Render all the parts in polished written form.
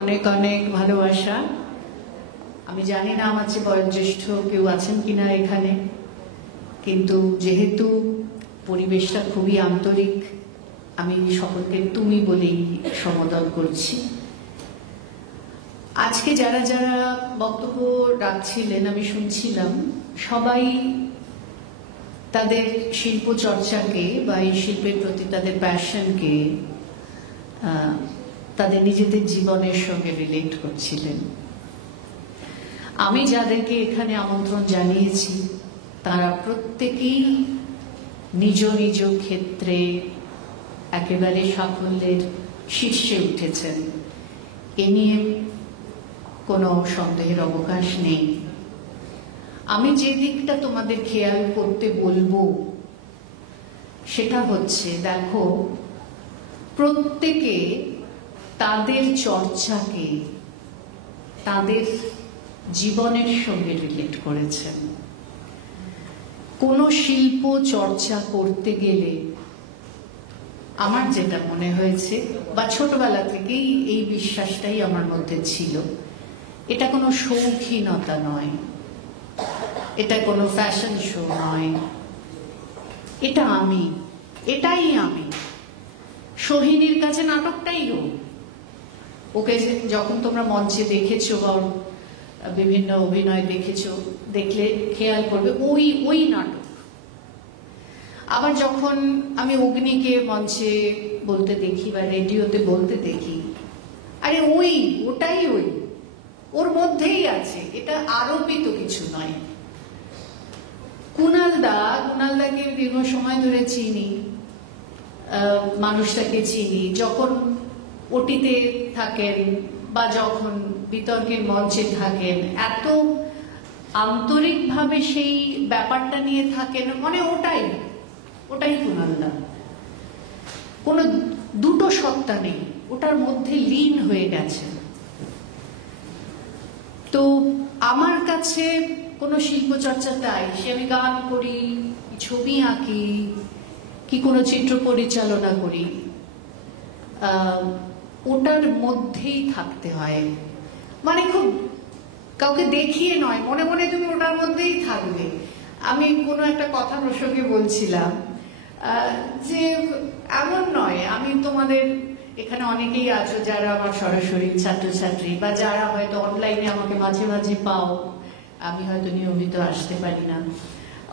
অনেক অনেক ভালোবাসা। আমি জানি না আমার চেয়ে বয়োজ্যেষ্ঠ কেউ আছেন কিনা এখানে, কিন্তু যেহেতু পরিবেশটা খুবই আন্তরিক, আমি সকলকে তুমি বলেই সম্বোধন করছি। আজকে যারা যারা বক্তব্য রাখছিলেন আমি শুনছিলাম, সবাই তাদের শিল্প চর্চাকে বা এই শিল্পের প্রতি তাদের প্যাশনকে তাদের নিজেদের জীবনের সঙ্গে রিলেট করছিলেন। আমি যাদেরকে এখানে আমন্ত্রণ জানিয়েছি তারা প্রত্যেকেই নিজ নিজ ক্ষেত্রে একেবারে সাফল্যের শীর্ষে উঠেছেন, এ নিয়ে কোনো সন্দেহের অবকাশ নেই। আমি যে দিকটা তোমাদের খেয়াল করতে বলবো সেটা হচ্ছে, দেখো, প্রত্যেকে তাদের চর্চাকে তাদের জীবনের সঙ্গে রিলেট করেছেন। কোনো শিল্প চর্চা করতে গেলে আমার যেটা মনে হয়েছে, বা ছোটবেলা থেকেই এই বিশ্বাসটাই আমার মধ্যে ছিল, এটা কোনো শৌখিনতা নয়, এটা কোনো ফ্যাশন শো নয়, এটা আমি, এটাই আমি। সোহিনীর কাছে নাটকটাই হোক, ওকে যখন তোমরা মঞ্চে দেখেছো বা বিভিন্ন অভিনয় দেখেছো, দেখলে খেয়াল করবে ওই নাটক। আবার যখন আমি অগ্নিকে মঞ্চে বলতে দেখি বা রেডিওতে বলতে দেখি, আরে ওটাই ওর মধ্যেই আছে, এটা আরোপিত কিছু নয়। কুণালদাকে দীর্ঘ সময় ধরে চিনি, মানুষটাকে চিনি। যখন ওটিতে থাকেন বা যখন বিতর্কের মঞ্চে থাকেন, এত আন্তরিকভাবে সেই ব্যাপারটা নিয়ে থাকেন, মানে ওটাই কুণালদা। কোনো দুটো সত্তা নেই, ওটার মধ্যে লীন হয়ে গেছে। তো আমার কাছে কোনো শিল্পচর্চা তাই, সে আমি গান করি, ছবি আঁকি, কি কোনো চিত্র পরিচালনা করি, ওটার মধ্যেই থাকতে হয়। মানে খুব কাউকে দেখিয়ে নয়, মনে মনে তুমি ওটার মধ্যেই থাকবে। আমি কোনো একটা কথা প্রসঙ্গে বলছিলাম যে এমন নয়, আমি তোমাদের এখানে অনেকেই আছো যারা আমার সরাসরি ছাত্রছাত্রী, বা যারা হয়তো অনলাইনে আমাকে মাঝে মাঝে পাও। আমি হয়তো নিয়মিত আসতে পারি না,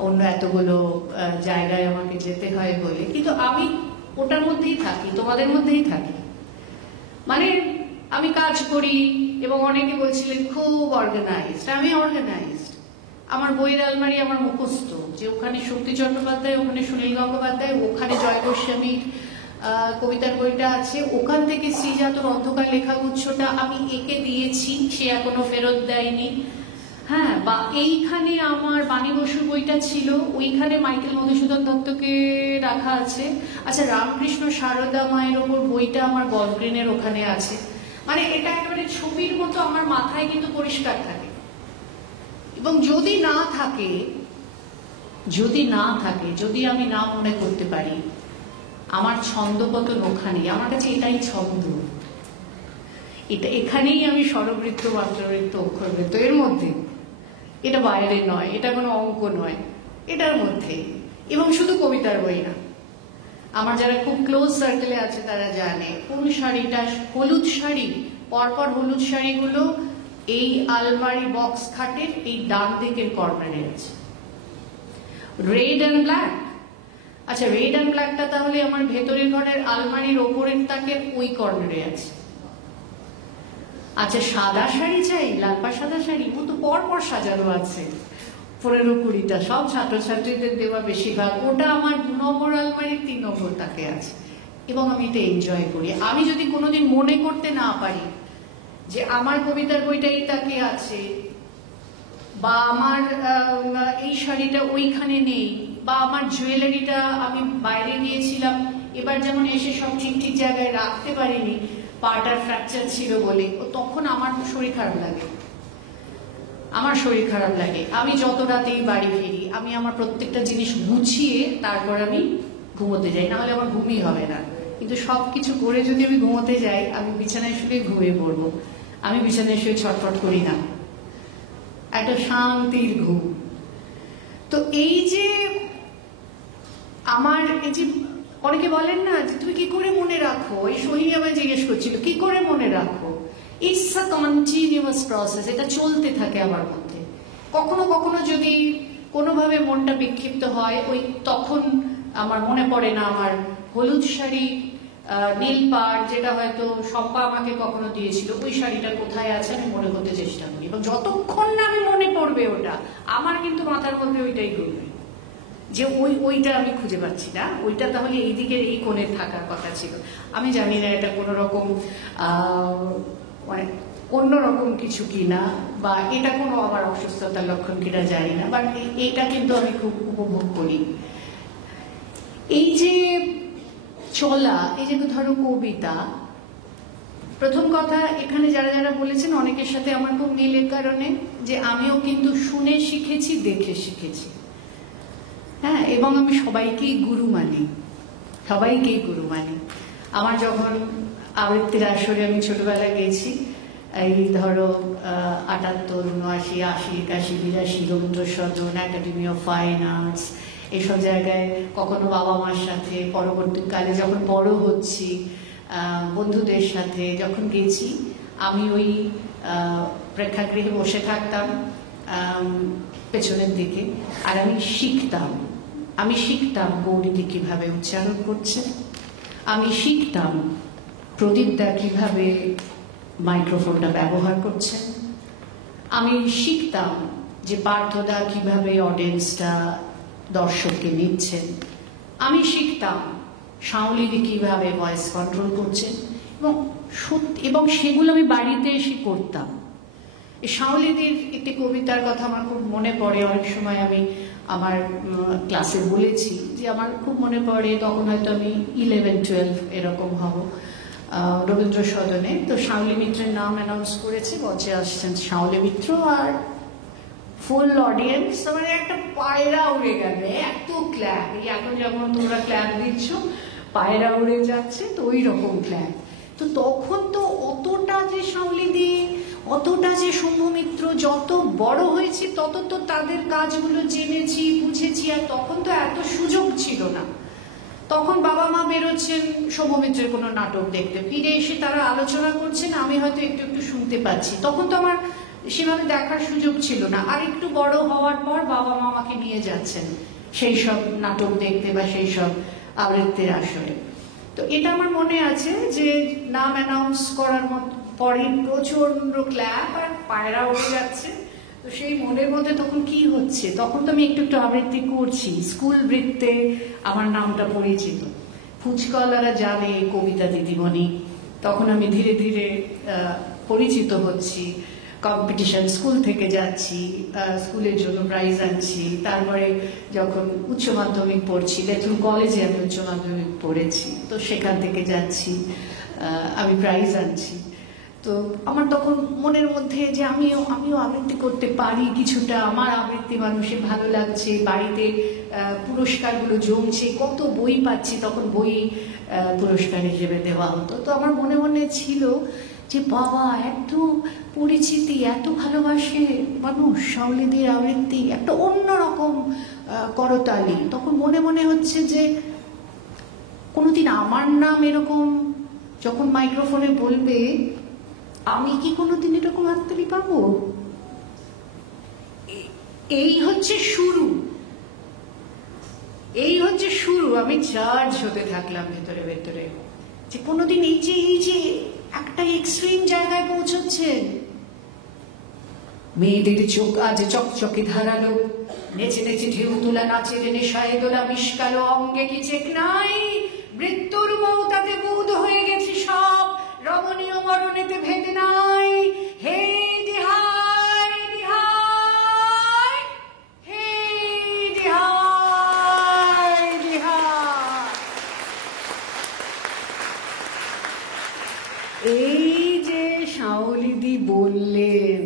অন্য এতগুলো জায়গায় আমাকে যেতে হয় বলে, কিন্তু আমি ওটার মধ্যেই থাকি, তোমাদের মধ্যেই থাকি। মানে আমি কাজ করি, এবং অনেকে বলছিলেন খুব অর্গানাইজড। আমি অর্গানাইজড। আমার বইয়ের আলমারি আমার মুখস্থ, যে ওখানে শক্তি চট্টোপাধ্যায়, ওখানে সুনীল গঙ্গোপাধ্যায়, ওখানে জয় গোস্বামীর কবিতার বইটা আছে, ওখান থেকে শ্রীজাতর অন্ধকার লেখা গুচ্ছটা আমি একে দিয়েছি, সে এখনো ফেরত দেয়নি। হ্যাঁ, বা এইখানে আমার বাণী বসুর বইটা ছিল, ওইখানে মাইকেল মধুসূদন দত্তকে রাখা আছে। আচ্ছা, রামকৃষ্ণ সারদা মায়ের ওপর বইটা আমার গলগ্রিনের ওখানে আছে। মানে এটা একেবারে ছবির মতো আমার মাথায় কিন্তু পরিষ্কার থাকে। এবং যদি আমি না মনে করতে পারি, আমার ছন্দপতন ওখানেই, আমার কাছে এটাই ছন্দ। এখানেই আমি স্বরবৃত্ত, মাত্রাবৃত্ত, অক্ষরবৃত্ত, এর মধ্যে, এটা বাইরে নয়, এটা কোনো অঙ্ক নয়, এটার মধ্যে। এবং শুধু কবিতার বই না, আমার যারা খুব ক্লোজ সার্কেলে আছে তারা জানে কোন শাড়িটা, হলুদ শাড়ি, পরপর হলুদ শাড়িগুলো এই আলমারি বক্স খাটের এই ডান দিকের কর্নারে আছে। Red and black. আচ্ছা, রেড অ্যান্ড ব্ল্যাকটা তাহলে আমার ভেতরের ঘরের আলমারির ওপরের তাকের ওই কর্নারে আছে। আচ্ছা, সাদা শাড়ি চাই, লালপা সাদা শাড়ি, ও তো পরপর সাজানো আছে 15-20টা, সব ছাত্রছাত্রীদের দেওয়া বেশিরভাগ। ওটা আমার 2 নম্বর আলমারির 3 নম্বর তাকে আছে, এবং আমি এটা এনজয় করি। আমি যদি কোনোদিন মনে করতে না পারি যে আমার কবিতার বইটাই তাকে আছে, বা আমার এই শাড়িটা ওইখানে নেই, বা আমার জুয়েলারিটা আমি বাইরে দিয়েছিলাম, এবার যেমন এসে সব ঠিক জায়গায় রাখতে পারিনি, পাটার ফ্র্যাকচার ছিল বলে, তখন আমার শরীর খারাপ লাগে। আমি যত রাতেই বাড়ি ফিরি, আমি আমার প্রত্যেকটা জিনিস গুছিয়ে তারপর আমি ঘুমোতে যাই, না হলে আমার ঘুমই হবে না। কিন্তু সবকিছু করে যদি আমি ঘুমোতে যাই, আমি বিছানায় শুয়ে ঘুমিয়ে পড়বো। আমি বিছানায় শুয়ে ছটফট করি না, একটা শান্তির ঘুম। তো এই যে আমার এই যে অনেকে বলেন না যে তুমি কি করে মনে রাখো, এই সোহিনী আমায় জিজ্ঞেস করছিল কি করে মনে রাখো। ইটস আ কন্টিনিউয়াস প্রসেস, এটা চলতে থাকে আমার মধ্যে। কখনো কখনো যদি কোনোভাবে মনটা বিক্ষিপ্ত হয়, ওই তখন আমার মনে পড়ে না আমার হলুদ শাড়ি, নীল পাড়, যেটা হয়তো শম্পা আমাকে কখনো দিয়েছিল, ওই শাড়িটা কোথায় আছে আমি মনে করতে চেষ্টা করি, এবং যতক্ষণ না আমি মনে পড়বে ওটা, আমার কিন্তু মাথার মধ্যে ওইটাই ঘুরবে যে ওইটা আমি খুঁজে পাচ্ছি না, ওইটা তাহলে এই দিকের এই কোণে থাকার কথা ছিল। আমি জানি না এটা কোনো রকম মানে অন্যরকম কিছু কিনা, বা এটা কোনো আমার অসুস্থতার লক্ষণ কিনা জানি না, বাট এইটা কিন্তু আমি খুব উপভোগ করি। এই যে চলা, এই যে ধরো কবিতা, প্রথম কথা এখানে যারা যারা বলেছেন অনেকের সাথে আমার খুব মিলের কারণে যে আমিও কিন্তু শুনে শিখেছি, দেখে শিখেছি। হ্যাঁ, এবং আমি সবাইকেই গুরু মানি, সবাইকেই গুরু মানি। আমার যখন আবৃত্তির আসরে আমি ছোটবেলায় গেছি, এই ধরো ৭৮, ৭৯, ৮০, ৮১, ৮২ Rabindra Sadan, academy of fine arts, এইসব জায়গায় কখনো বাবা মার সাথে, পরবর্তীকালে যখন বড় হচ্ছি বন্ধুদের সাথে যখন গেছি, আমি ওই প্রেক্ষাগৃহে বসে থাকতাম পেছনের দিকে, আর আমি শিখতাম গৌরীদি কিভাবে উচ্চারণ করছে, আমি শিখতাম প্রদীপদা কিভাবে মাইক্রোফোনটা ব্যবহার করছেন, আমি শিখতাম যে পার্থদা কিভাবে অডিয়েন্সটা, দর্শককে নিচ্ছেন, আমি শিখতাম শাওলিদি কিভাবে ভয়েস কন্ট্রোল করছেন, এবং সেগুলো আমি বাড়িতে এসে করতাম। শাওলিদির একটি কবিতার কথা আমার খুব মনে পড়ে, অনেক সময় আমি আমার ক্লাসে বলেছি যে আমার খুব মনে পড়ে, তখন হয়তো আমি 11-12 এরকম হব, রবীন্দ্র সদনে। তো শাওলি মিত্রের নাম অ্যানাউন্স করেছে, মঞ্চে আসছেন শাওলি মিত্র, আর ফুল অডিয়েন্স, মানে একটা পায়রা উড়ে গেল, এত ক্ল্যাপ, এই এখন যেমন তোমরা ক্ল্যাপ দিচ্ছ, পায়রা উড়ে যাচ্ছে, তো ওই রকম ক্ল্যাপ। তো তখন তো অতটা যে শাওলিদি, অতটা যে সৌম্যমিত্র, যত বড় হয়েছি তত তো তাদের কাজগুলো জেনেছি, বুঝেছি, আর তখন তো এত সুযোগ ছিল না। তখন বাবা মা বেরোচ্ছেন সৌম্যমিত্রের কোনো নাটক দেখতে, ফিরে এসে তারা আলোচনা করছেন, আমি হয়তো একটু একটু শুনতে পাচ্ছি, তখন তো আমার সেভাবে দেখার সুযোগ ছিল না। আর একটু বড় হওয়ার পর বাবা মা আমাকে নিয়ে যাচ্ছেন সেই সব নাটক দেখতে বা সেই সব আবৃত্তির আসরে। তো এটা আমার মনে আছে যে নাম অ্যানাউন্স করার পরে প্রচন্ড ক্ল্যাপ আর পায়রা উড়ে যাচ্ছে। তো সেই মনের মধ্যে তখন কি হচ্ছে, তখন তো আমি একটু একটু আবৃত্তি করছি, স্কুল বৃত্তে আমার নামটা পরিচিত, ফুচকাওয়ালারা জানে কবিতা দিদিমণি, তখন আমি ধীরে ধীরে পরিচিত হচ্ছি, কম্পিটিশন স্কুল থেকে যাচ্ছি, স্কুলের জন্য প্রাইজ আনছি, তারপরে যখন উচ্চ মাধ্যমিক পড়ছি, লেথুন কলেজে আমি উচ্চ মাধ্যমিক পড়েছি, তো সেখান থেকে যাচ্ছি, আমি প্রাইজ আনছি। তো আমার তখন মনের মধ্যে যে আমিও আবৃত্তি করতে পারি কিছুটা, আমার আবৃত্তি মানুষের ভালো লাগছে, বাড়িতে পুরস্কারগুলো জমছে, কত বই পাচ্ছি, তখন বই পুরস্কার হিসেবে দেওয়া হতো। তো আমার মনে মনে ছিল যে বাবা, এত পরিচিতি, এত ভালোবাসে মানুষ, শাওলিদির আবৃত্তি একটা অন্যরকম করতালি। তখন মনে মনে হচ্ছে যে কোনোদিন আমার নাম এরকম যখন মাইক্রোফোনে বলবে, আমি কি কোনোদিন এরকম হাততালি পাবো? এই হচ্ছে শুরু, আমি চার্জ হতে থাকলাম ভেতরে ভেতরে, যে কোনোদিন এই যে একটা এক্সট্রিম জায়গায় পৌঁছচ্ছে। মেয়েদের চোখ আজ চকচকে ধারালো, নেচে নেচে ঢেউ তোলা, নাচের নেশায় দোলা, মিশকালো অঙ্গে কি চেক নাই, মৃত্যুর মৌ তাতে বুধ হয়ে গেছে সব, রমণীয় মরণেতে ভেদে নাই। হে দিহাই দিহাই, হে দিহাই দিহাই। এই যে শাওলিদি বললেন,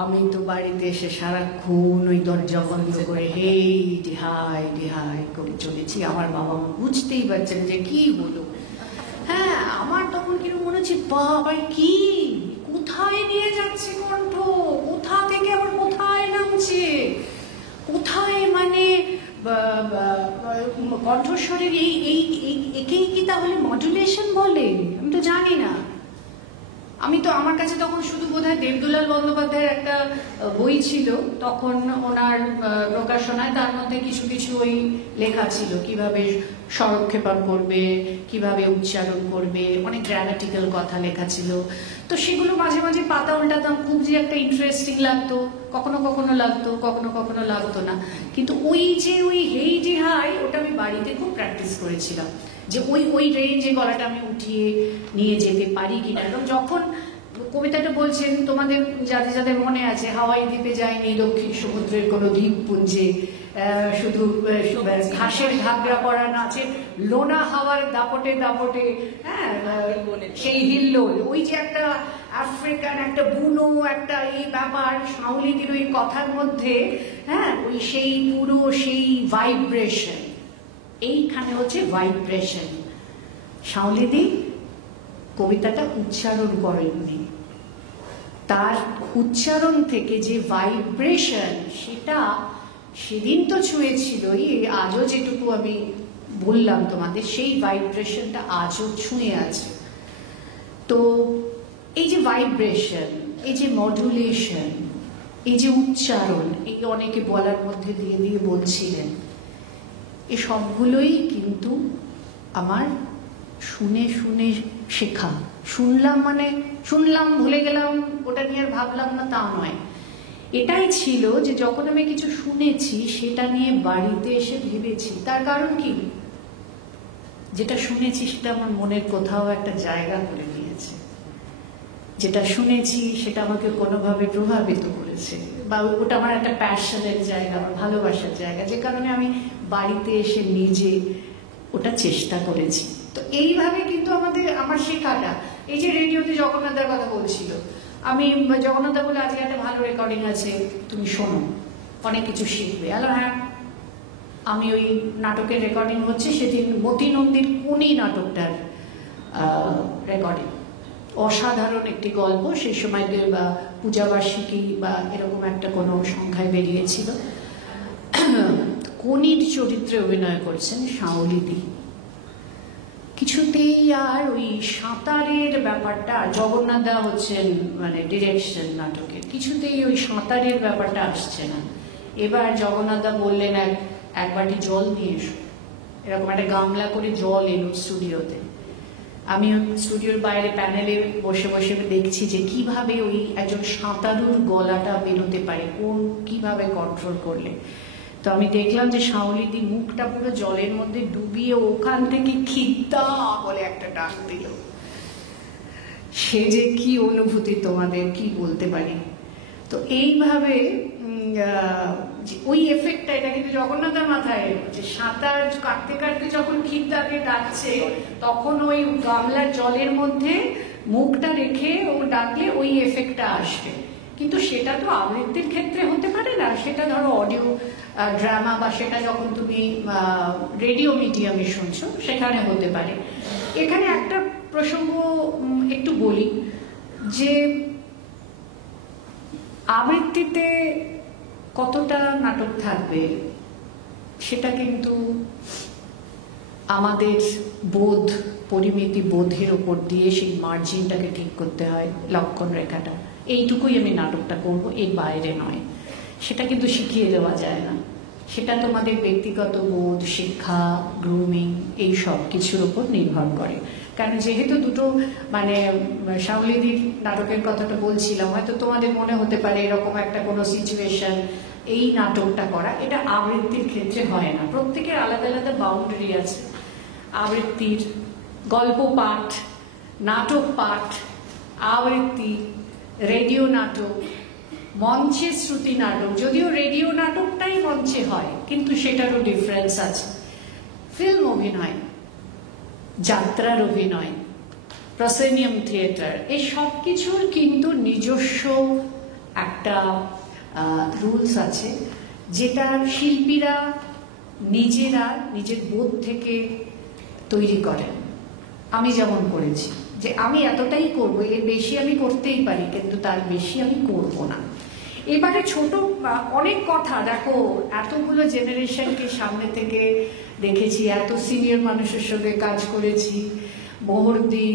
আমি তো বাড়িতে এসে সারাক্ষণ ওই দরজা বন্ধ করে হেই ডিহাই ডিহাই করে চলেছি। আমার বাবা মা বুঝতেই পারছেন যে কি হলো। হ্যাঁ, আমার তখন কিরকম মনে হচ্ছে, বাবা কি কোথায় নিয়ে যাচ্ছে কণ্ঠ, কোথা থেকে আবার কোথায় নামছে, কোথায় মানে কণ্ঠস্বরের একেই কি তাহলে মডুলেশন বলে? আমি তো জানি না। আমি তো, আমার কাছে তখন শুধু বোধহয় দেবদুলাল বন্দ্যোপাধ্যায়ের একটা বই ছিল তখন, ওনার প্রকাশনায়, তার মধ্যে কিছু কিছু ওই লেখা ছিল কিভাবে স্বরক্ষেপণ করবে, কিভাবে উচ্চারণ করবে, অনেক গ্রামাটিক্যাল কথা লেখা ছিল। তো সেগুলো মাঝে মাঝে পাতা উল্টাতাম, খুব যে একটা ইন্টারেস্টিং লাগতো, কখনো কখনো লাগতো, কখনো কখনো লাগতো না। কিন্তু ওই যে ওই হেই যে হাই, ওটা আমি বাড়িতে খুব প্র্যাকটিস করেছিলাম, যে ওই ওই রেঞ্জে গলাটা আমি উঠিয়ে নিয়ে যেতে পারি কিনা। এবং যখন কবিতাটা বলছেন, তোমাদের যাদের যাদের মনে আছে, হাওয়াই দ্বীপে যায়নি দক্ষিণ সমুদ্রের কোনো দ্বীপপুঞ্জে, শুধু ঘাসের ঘাগরা পরা নাচে লোনা হাওয়ার দাপটে দাপটে, হ্যাঁ সেই হিল্লোল, ওই যে একটা আফ্রিকান একটা বুনো একটা এই ব্যাপার শাওলিদির ওই কথার মধ্যে, হ্যাঁ ওই সেই পুরো সেই ভাইব্রেশন, এইখানে হচ্ছে ভাইব্রেশন। শাওলিদি কবিতাটা উচ্চারণ করেননি, তার উচ্চারণ থেকে যে ভাইব্রেশন, সেটা সেদিন তো ছুঁয়েছিলই, আজও যেটুকু আমি বললাম তোমাদের, সেই ভাইব্রেশনটা আজও ছুঁয়ে আছে। তো এই যে ভাইব্রেশন, এই যে মডুলেশন, এই যে উচ্চারণ, এই অনেকে বলার মধ্যে দিয়ে দিয়ে বলছিলেন, এ সবগুলোই কিন্তু আমার শুনে শুনে শেখা। শুনলাম মানে শুনলাম, ভুলে গেলাম, ওটা নিয়ে আর ভাবলাম না, তা নয়। এটাই ছিল যে যখন আমি কিছু শুনেছি সেটা নিয়ে বাড়িতে এসে ভেবেছি। তার কারণ কি, যেটা শুনেছি সেটা আমার মনের কোথাও একটা জায়গা করে নিয়েছে, যেটা শুনেছি সেটা আমাকে কোনোভাবে প্রভাবিত করেছে, বা ওটা আমার একটা প্যাশনের জায়গা, আমার ভালোবাসার জায়গা, যে কারণে আমি বাড়িতে এসে নিজে ওটা চেষ্টা করেছি। তো এইভাবে কিন্তু আমার শেখাটা, এই যে রেডিওতে জগন্নাথদার কথা বলছিল, আমি জগন্নাথদা বলে আজকে একটা ভালো রেকর্ডিং আছে, তুমি শোনো, অনেক কিছু শিখবে। হ্যাঁ, আমি ওই নাটকের রেকর্ডিং হচ্ছে সেদিন মতি নন্দীর কুনি নাটকটার রেকর্ডিং, অসাধারণ একটি গল্প, সেই সময় পূজাবার্ষিকী বা এরকম একটা কোনো সংখ্যায় বেরিয়েছিল। কোনির চরিত্রে অভিনয় করছেন শাওলিদি। কিছুতেই আর ওই সাঁতারের ব্যাপারটা, জগন্নাথদা হচ্ছেন মানে ডিরেকশন নাটকের, কিছুতেই ওই সাঁতারের ব্যাপারটা আসছে না। এবার জগন্নাথদা বললেন এক বাটি জল নিয়ে এসো, এরকম একটা গামলা করে জল এলো স্টুডিওতে। আমি স্টুডিওর বাইরে প্যানেলে বসে বসে দেখছি যে কিভাবে ওই একজন সাঁতারুর গলাটা বেরোতে পারে, কিভাবে কন্ট্রোল করলে। তো আমি দেখলাম যে শাওলিদি মুখটা পুরো জলের মধ্যে ডুবিয়ে ওখান থেকে খিদ্দা বলে একটা ডাক দিল। সে যে কি অনুভূতি তোমাদের কি বলতে পারি। তো এইভাবে ওই এফেক্টটা, এটা কিন্তু জগন্নাথের মাথায় এলো যে সাঁতার কাটতে কাটতে যখন খিদ্দাকে ডাকছে, তখন ওই গামলার জলের মধ্যে মুখটা রেখে ও ডাকলে ওই এফেক্টটা আসবে। কিন্তু সেটা তো আবৃত্তির ক্ষেত্রে হতে পারে না, সেটা ধরো অডিও ড্রামা বা সেটা যখন তুমি রেডিও মিডিয়ামে শুনছো সেখানে হতে পারে। এখানে একটা প্রসঙ্গ একটু বলি, যে আবৃত্তিতে কতটা নাটক থাকবে সেটা কিন্তু আমাদের বোধ, পরিমিতি বোধের ওপর দিয়ে সেই মার্জিনটাকে ঠিক করতে হয়, লক্ষণ রেখাটা। এইটুকুই আমি নাটকটা করব, এর বাইরে নয়। সেটা কিন্তু শিখিয়ে দেওয়া যায় না, সেটা তোমাদের ব্যক্তিগত বোধ, শিক্ষা, গ্রুমিং, এই সব কিছুর উপর নির্ভর করে। কারণ যেহেতু দুটো মানে শাওলিদির নাটকের কথাটা বলছিলাম, হয়তো তোমাদের মনে হতে পারে এরকম একটা কোনো সিচুয়েশন, এই নাটকটা করা, এটা আবৃত্তির ক্ষেত্রে হয় না। প্রত্যেকের আলাদা আলাদা বাউন্ডারি আছে। আবৃত্তির গল্প পাঠ, নাটক পাঠ, আবৃত্তি, রেডিও নাটক, মঞ্চে শ্রুতি নাটক, যদিও রেডিও নাটকটাই মঞ্চে হয় কিন্তু সেটারও ডিফারেন্স আছে। ফিল্ম অভিনয়, যাত্রার অভিনয়, প্রসেনিয়াম থিয়েটার, এই সব কিছুর কিন্তু নিজস্ব একটা রুলস আছে, যেটা শিল্পীরা নিজেরা নিজের বোধ থেকে তৈরি করেন। আমি যেমন করেছি যে আমি এতটাই করব, এর বেশি আমি করতেই পারি, কিন্তু তার বেশি আমি করব না। এবারে ছোট অনেক কথা, দেখো এতগুলো জেনারেশনকে সামনে থেকে দেখেছি, এত সিনিয়র মানুষের সঙ্গে কাজ করেছি, মোহরদি,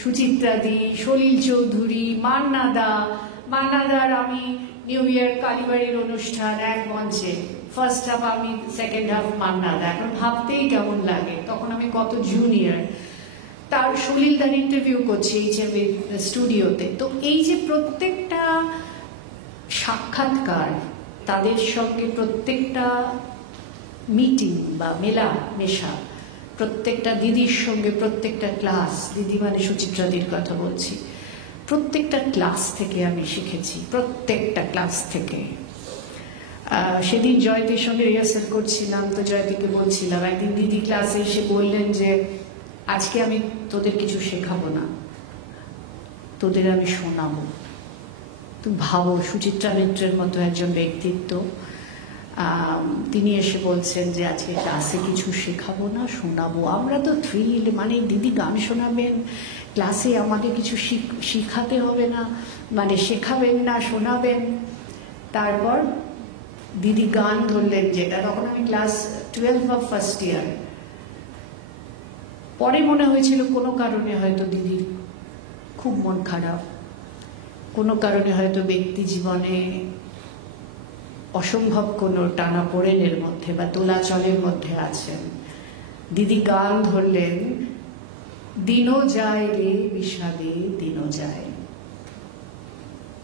সুচিত্রাদি, সলিল চৌধুরী, মান্নাদার আমি নিউ ইয়ার কালীবাড়ির অনুষ্ঠান এক মঞ্চে, ফার্স্ট হাফ আমি, সেকেন্ড হাফ মান্নাদা। এখন ভাবতেই কেমন লাগে, তখন আমি কত জুনিয়র। তার সলিলদার ইন্টারভিউ করছি এইচএমভি স্টুডিওতে। তো এই যে প্রত্যেকটা সাক্ষাৎকার, তাদের সঙ্গে প্রত্যেকটা মিটিং বা মেশা, প্রত্যেকটা দিদির সঙ্গে প্রত্যেকটা ক্লাস, দিদি মানে সুচিত্রাদির কথা বলছি, প্রত্যেকটা ক্লাস থেকে আমি শিখেছি, প্রত্যেকটা ক্লাস থেকে। সেদিন জয়তীর সঙ্গে রিহার্সাল করছিলাম, তো জয়তীকে বলছিলাম, একদিন দিদি ক্লাসে এসে বললেন যে আজকে আমি তোদের কিছু শেখাবো না, তোদের আমি শোনাবো। তুমি ভাবো, সুচিত্রা মিত্রের মতো একজন ব্যক্তিত্ব, তিনি এসে বলছেন যে আজকে ক্লাসে কিছু শেখাবো না, শোনাবো। আমরা তো থ্রিল, মানে দিদি গান শোনাবেন ক্লাসে, আমাকে কিছু শিখাতে হবে না, মানে শেখাবেন না, শোনাবেন। তারপর দিদি গান ধরলেন, যেটা তখন আমি ক্লাস 12 বা ফার্স্ট ইয়ার। পরে মনে হয়েছিল কোনো কারণে হয়তো দিদির খুব মন খারাপ, কোনো কারণে হয়তো ব্যক্তি জীবনে অসম্ভব কোনো টানাপোড়েনের মধ্যে বা দোলাচলের মধ্যে আছেন। দিদি গান ধরলেন, দিনও যায় রে বিষাদে দিনও যায়,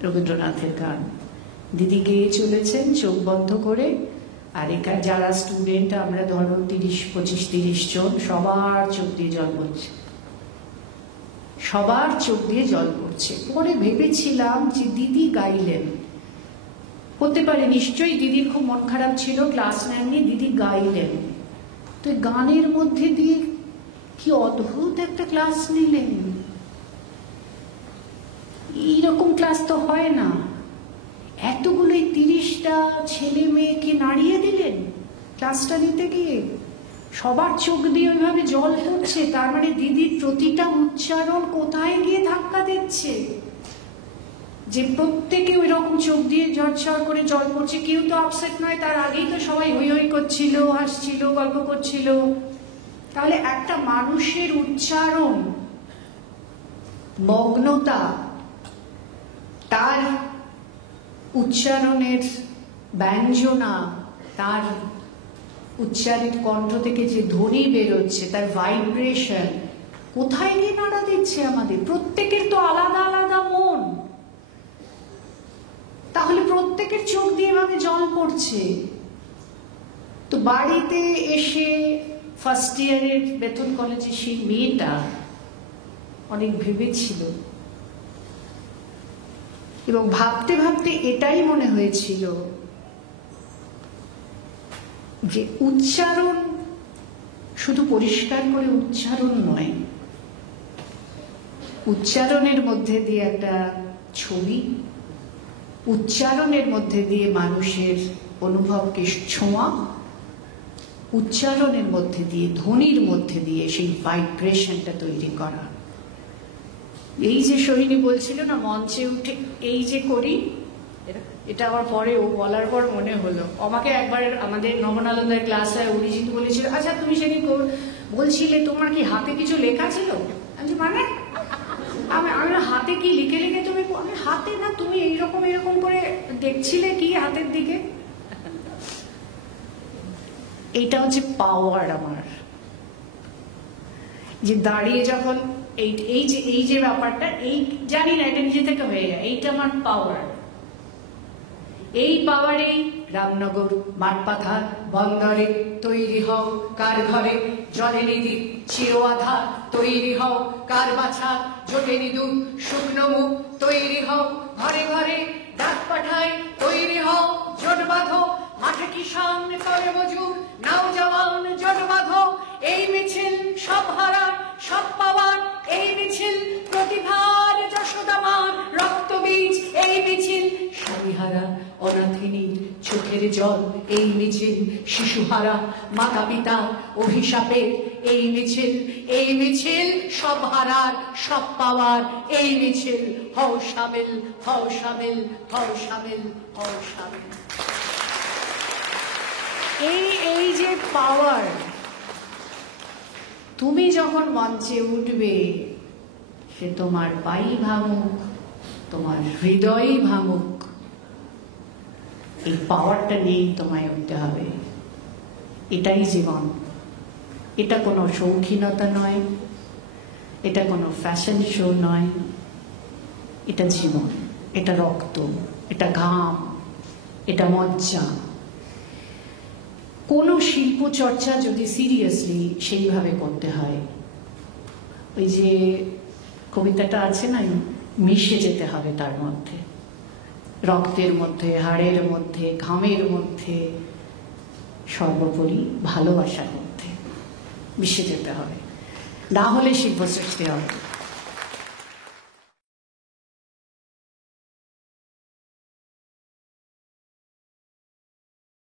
রবীন্দ্রনাথের গান। দিদি গেয়ে চলেছেন চোখ বন্ধ করে, আর এখানে যারা স্টুডেন্ট আমরা ধরো 25-30 জন, সবার চোখ দিয়ে জল পড়ছে, সবার চোখ দিয়ে জল পড়ছে। পরে ভেবেছিলাম যে দিদি গাইলেন, হতে পারে নিশ্চয়ই দিদির খুব মন খারাপ ছিল, ক্লাস নেননি, দিদি গাইলেন। তো গানের মধ্যে দিয়ে কি অদ্ভুত একটা ক্লাস নিলেন, এইরকম ক্লাস তো হয় না। এতগুলো 30টা ছেলে মেয়েকে নাড়িয়ে দিলেন ক্লাসটা দিতে গিয়ে, সবার চোখ দিয়ে ওইভাবে জল পড়ছে। তার মানে দিদির প্রতিটা উচ্চারণ কোথায় গিয়ে ধাক্কা দিচ্ছে, যে প্রত্যেকে ওই রকম চোখ দিয়ে ঝরঝর করে জল পড়ছে। কেউ তো আপসেট নয়, তার আগেই তো সবাই হই হই করছিল, হাসছিল, গল্প করছিল। তাহলে একটা মানুষের উচ্চারণ, মগ্নতা, তার উচ্চারণের ব্যঞ্জনা, তার উচ্চারিত কণ্ঠ থেকে যে ধ্বনি বেরোচ্ছে, তার ভাইব্রেশন কোথায় গিয়ে নাড়া দিচ্ছে আমাদের। প্রত্যেকের তো আলাদা আলাদা মন, তাহলে প্রত্যেকের চোখ দিয়ে এভাবে জল পড়ছে। তো বাড়িতে এসে ফার্স্ট ইয়ারের বেতন কলেজে সেই মেয়েটা অনেক ভেবেছিল, এবং ভাবতে ভাবতে এটাই মনে হয়েছিল যে উচ্চারণ শুধু পরিষ্কার করে উচ্চারণ নয়, উচ্চারণের মধ্যে দিয়ে একটা ছবি, উচ্চারণের মধ্যে দিয়ে মানুষের অনুভবকে ছোঁয়া, উচ্চারণের মধ্যে দিয়ে, ধ্বনির মধ্যে দিয়ে সেই ভাইব্রেশনটা তৈরি করা। এই যে সোহিনী বলছিল না মঞ্চে উঠে এই যে করি, এটা আমার পরে ও বলার পর মনে হলো, আমাকে একবার আমাদের নবনালন্দার ক্লাসে অরিজিৎ বলেছিল, আচ্ছা তুমি সেদিন বলছিলে তোমার কি হাতে কিছু লেখা ছিল? আমি মানে আমি হাতে কি লিখে লিখে তুমি? আমি হাতে না, তুমি এইরকম এরকম করে দেখছিলে কি হাতের দিকে? এইটা হচ্ছে পাওয়ার আমার, যে দাঁড়িয়ে যখন এই যে ব্যাপারটা, এই জানি না এটা নিজে থেকে হয়ে যায়, এইটা আমার পাওয়ার। এই পাওয়ারেই রামনগর, মাঠপাথার, বন্দরে তৈরি হও কার ঘরে, জলে নিধি চিরআধার তৈরি হও কার বাছা, জোটে নিদু শুকনো মুখ তৈরি হও ঘরে ঘরে, ডাক পাঠায় তৈরি হও জোট বাঁধো, মাঠে কিষান করে মজুর, নাও জওয়ান জোট বাঁধো। এই মিছিল সব হারার সব পাওয়ার, এই মিছিল প্রতিভার যশোদামান রক্তবীজ, এই মিছিল অনাথিনীর চোখের জল এই মিছিল, শিশুহারা মাতা পিতা অভিশাপে এই মিছিল, এই মিছিল সব হারার সব পাওয়ার এই মিছিল। হও শামিল, হও শামিল, হও শামিল, হও শামিল। এই যে পাওয়ার, তুমি যখন মঞ্চে উঠবে সে তোমার পাই ভাঙুক, তোমার হৃদয় ভাঙুক, এই পাওয়ারটা নিয়েই তোমায় উঠতে হবে। এটাই জীবন। এটা কোনো শৌখিনতা নয়, এটা কোনো ফ্যাশন শো নয়, এটা জীবন, এটা রক্ত, এটা ঘাম, এটা মজ্জা। কোনো শিল্প চর্চা যদি সিরিয়াসলি সেইভাবে করতে হয়, ওই যে কবিতাটা আছে না, মিশে যেতে হবে তার মধ্যে, রক্তের মধ্যে, হাড়ের মধ্যে, ঘামের মধ্যে, সর্বোপরি ভালোবাসার মধ্যে মিশে যেতে হবে, না হলে শিল্প সৃষ্টি হবে।